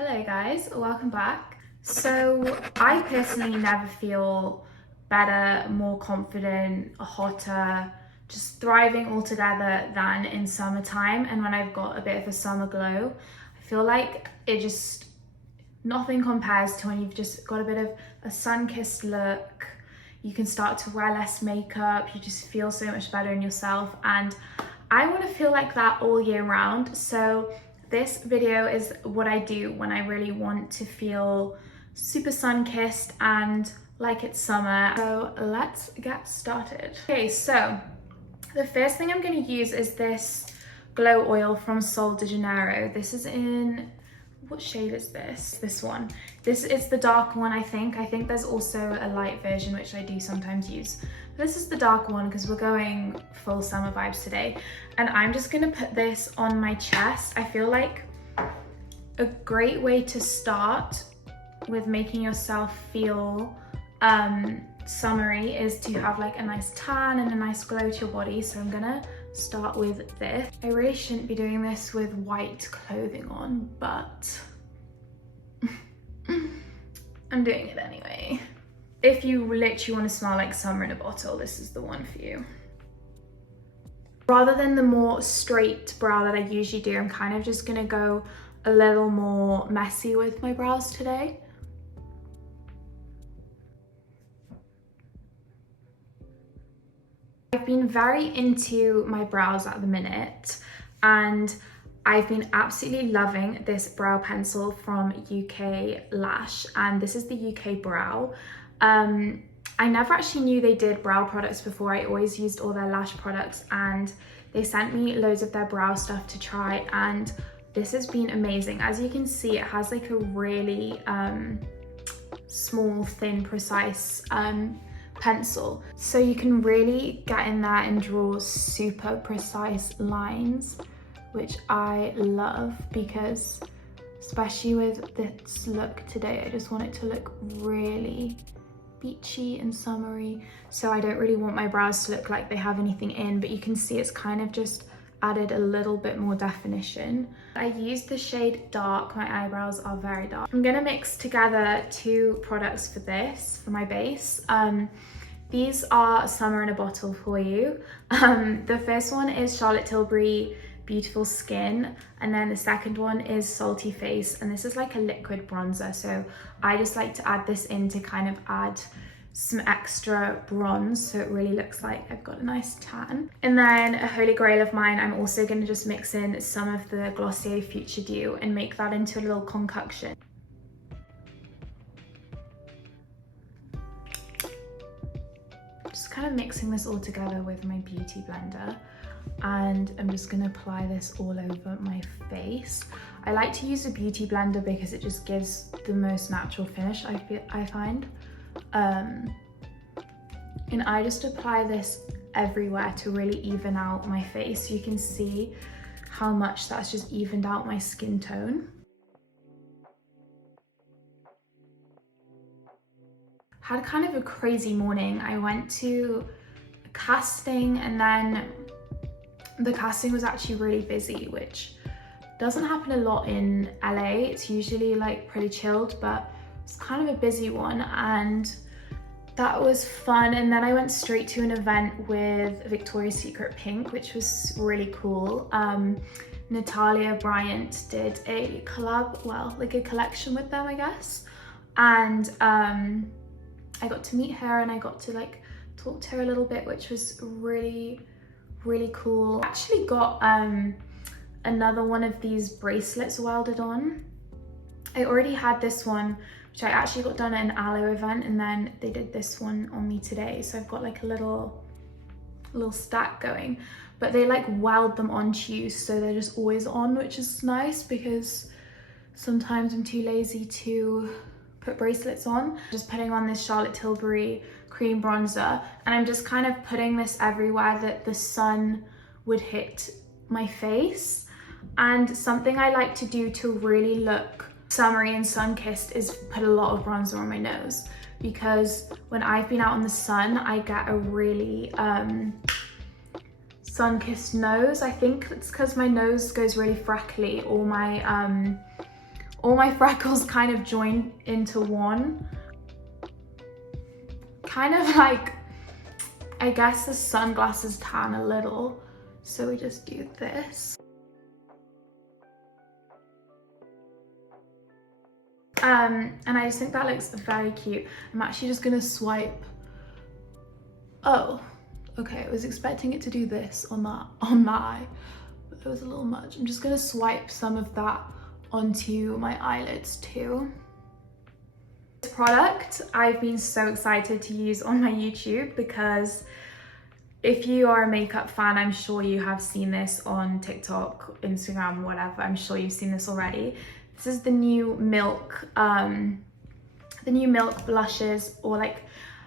Hello guys, welcome back. So I personally never feel better, more confident, hotter, just thriving altogether than in summertime. And when I've got a bit of a summer glow, I feel like nothing compares to when you've just got a bit of a sun-kissed look. You can start to wear less makeup, you just feel so much better in yourself. And I want to feel like that all year round. So this video is what I do when I really want to feel super sun-kissed and like it's summer. So let's get started. Okay, so the first thing I'm going to use is this glow oil from Sol de Janeiro. This is in, what shade is this? This one. This is the dark one, I think. I think there's also a light version, which I do sometimes use. This is the dark one because we're going full summer vibes today. And I'm just gonna put this on my chest. I feel like a great way to start with making yourself feel summery is to have like a nice tan and a nice glow to your body. So I'm gonna start with this. I really shouldn't be doing this with white clothing on, but I'm doing it anyway. If you literally want to smell like summer in a bottle, this is the one for you. Rather than the more straight brow that I usually do, I'm kind of just gonna go a little more messy with my brows today. I've been very into my brows at the minute, and I've been absolutely loving this brow pencil from UK Lash, and this is the UK Brow. I never actually knew they did brow products before. I always used all their lash products, and they sent me loads of their brow stuff to try, and this has been amazing. As you can see, it has like a really small, thin, precise pencil, so you can really get in there and draw super precise lines, which I love, because especially with this look today, I just want it to look really beachy and summery. So I don't really want my brows to look like they have anything in, but you can see it's kind of just added a little bit more definition. I used the shade Dark. My eyebrows are very dark. I'm gonna mix together two products for this, for my base. These are summer in a bottle for you. The first one is Charlotte Tilbury Beautiful Skin, and then the second one is Saltyface, and this is like a liquid bronzer, so I just like to add this in to kind of add some extra bronze, so it really looks like I've got a nice tan. And then a holy grail of mine, I'm also going to just mix in some of the Glossier Future Dew and make that into a little concoction. Just kind of mixing this all together with my beauty blender, and I'm just going to apply this all over my face. I like to use a beauty blender because it just gives the most natural finish, I find. And I just apply this everywhere to really even out my face. You can see how much that's just evened out my skin tone. Had kind of a crazy morning. I went to a casting, and then the casting was actually really busy, which doesn't happen a lot in LA. It's usually like pretty chilled, but it's kind of a busy one, and that was fun. And then I went straight to an event with Victoria's Secret Pink, which was really cool. Natalia Bryant did a collab, well, like a collection with them, I guess. And I got to meet her, and I got to like talk to her a little bit, which was really cool. I actually got another one of these bracelets welded on. I already had this one, which I actually got done at an aloe event, and then they did this one on me today. So I've got like a little stack going, but they like weld them onto you, so they're just always on, which is nice because sometimes I'm too lazy to put bracelets on. Just putting on this Charlotte Tilbury cream bronzer, and I'm just kind of putting this everywhere that the sun would hit my face. And something I like to do to really look summery and sun-kissed is put a lot of bronzer on my nose, because when I've been out in the sun, I get a really sun-kissed nose. I think it's because my nose goes really freckly, or my all my freckles kind of join into one. Kind of like, I guess the sunglasses tan a little. So we just do this. And I just think that looks very cute. I'm actually just gonna swipe. Oh, okay, I was expecting it to do this on that eye, but it was a little much. I'm just gonna swipe some of that onto my eyelids too. This product I've been so excited to use on my YouTube because if you are a makeup fan, I'm sure you have seen this on TikTok, Instagram, whatever. I'm sure you've seen this already. This is the new Milk blushes, or like,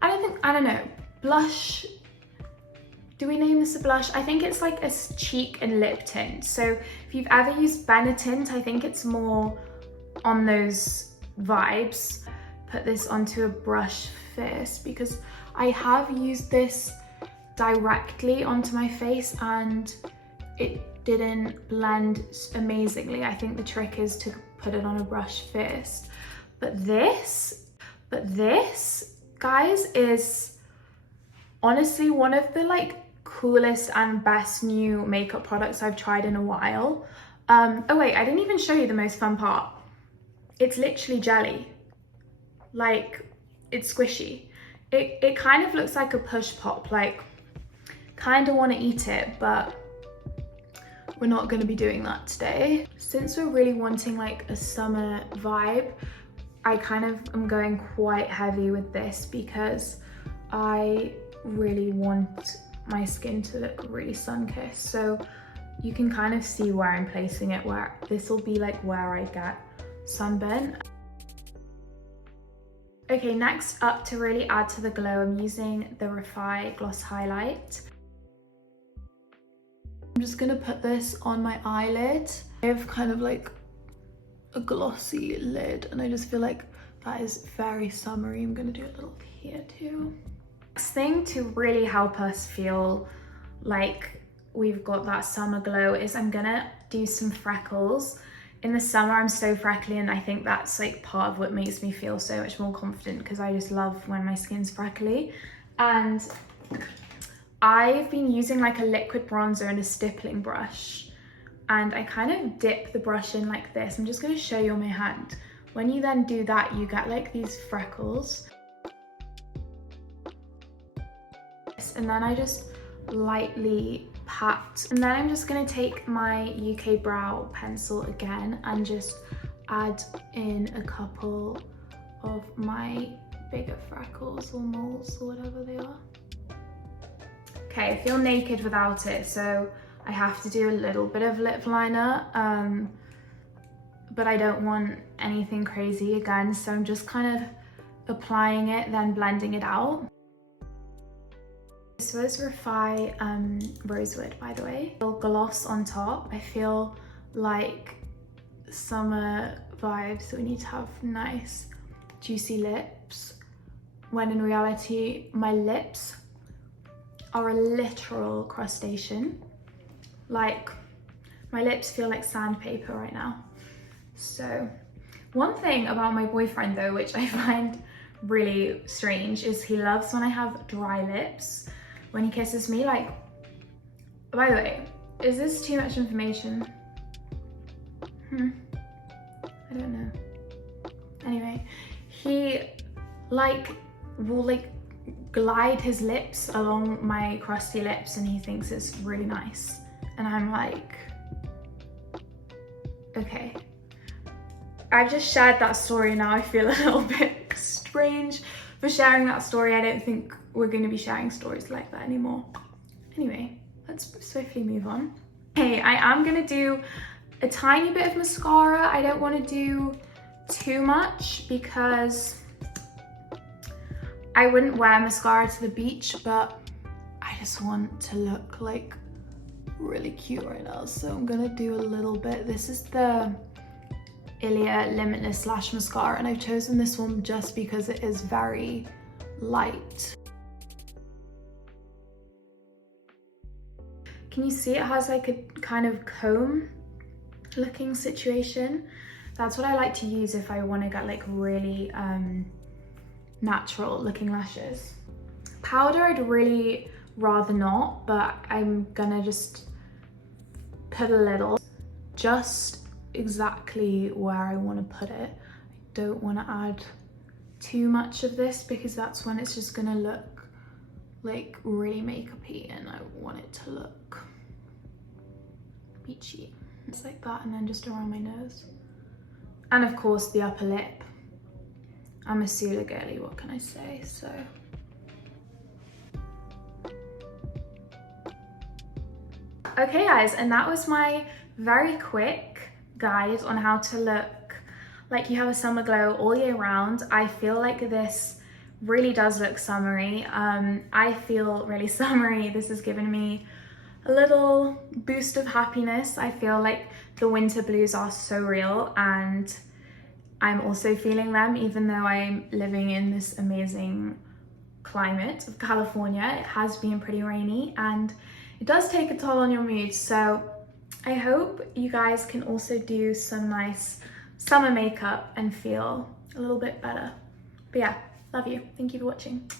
I don't know, blush. Do we name this a blush? I think it's like a cheek and lip tint. So if you've ever used Benetint, I think it's more on those vibes. Put this onto a brush first because I have used this directly onto my face and it didn't blend amazingly. I think the trick is to put it on a brush first. But this, guys, is honestly one of the like coolest and best new makeup products I've tried in a while. Oh wait, I didn't even show you the most fun part. It's literally jelly. Like, it's squishy. It kind of looks like a push pop, like kind of want to eat it, but we're not going to be doing that today. Since we're really wanting like a summer vibe, I kind of am going quite heavy with this because I really want my skin to look really sun-kissed. So you can kind of see where I'm placing it, where this will be like where I get sunburn. Okay, next up, to really add to the glow, I'm using the Refy Gloss Highlight. I'm just gonna put this on my eyelid. I have kind of like a glossy lid and I just feel like that is very summery. I'm gonna do a little here too. Next thing to really help us feel like we've got that summer glow is I'm gonna do some freckles. In the summer, I'm so freckly and I think that's like part of what makes me feel so much more confident because I just love when my skin's freckly. And I've been using like a liquid bronzer and a stippling brush, and I kind of dip the brush in like this. I'm just gonna show you on my hand. When you then do that, you get like these freckles. And then I just lightly pat. And then I'm just gonna take my UK brow pencil again and just add in a couple of my bigger freckles or moles or whatever they are. Okay, I feel naked without it, so I have to do a little bit of lip liner, but I don't want anything crazy again, so I'm just kind of applying it, then blending it out. This was Refy Rosewood, by the way. A little gloss on top. I feel like summer vibes, so we need to have nice juicy lips, when in reality my lips are a literal crustacean. Like, my lips feel like sandpaper right now. So one thing about my boyfriend though, which I find really strange, is he loves when I have dry lips when he kisses me. Like, by the way, is this too much information? I don't know. Anyway, he like will like glide his lips along my crusty lips and he thinks it's really nice. And I'm like, okay. I've just shared that story, now I feel a little bit strange for sharing that story. I don't think we're going to be sharing stories like that anymore. Anyway, let's swiftly move on. Okay, I am going to do a tiny bit of mascara. I don't want to do too much because I wouldn't wear mascara to the beach, but I just want to look like really cute right now. So I'm gonna do a little bit. This is the Ilia Limitless Lash Mascara, and I've chosen this one just because it is very light. Can you see it has like a kind of comb looking situation? That's what I like to use if I want to get like really natural looking lashes. Powder I'd really rather not, but I'm gonna just put a little, just exactly where I want to put it. I don't want to add too much of this because that's when it's just gonna look like really makeup-y, and I want it to look beachy. It's like that, and then just around my nose. And of course the upper lip. I'm a Sula girly, what can I say? So. Okay guys, and that was my very quick guide on how to look like you have a summer glow all year round. I feel like this really does look summery. I feel really summery. This has given me a little boost of happiness. I feel like the winter blues are so real, and I'm also feeling them, even though I'm living in this amazing climate of California. It has been pretty rainy and it does take a toll on your mood. So I hope you guys can also do some nice summer makeup and feel a little bit better. But yeah, love you. Thank you for watching.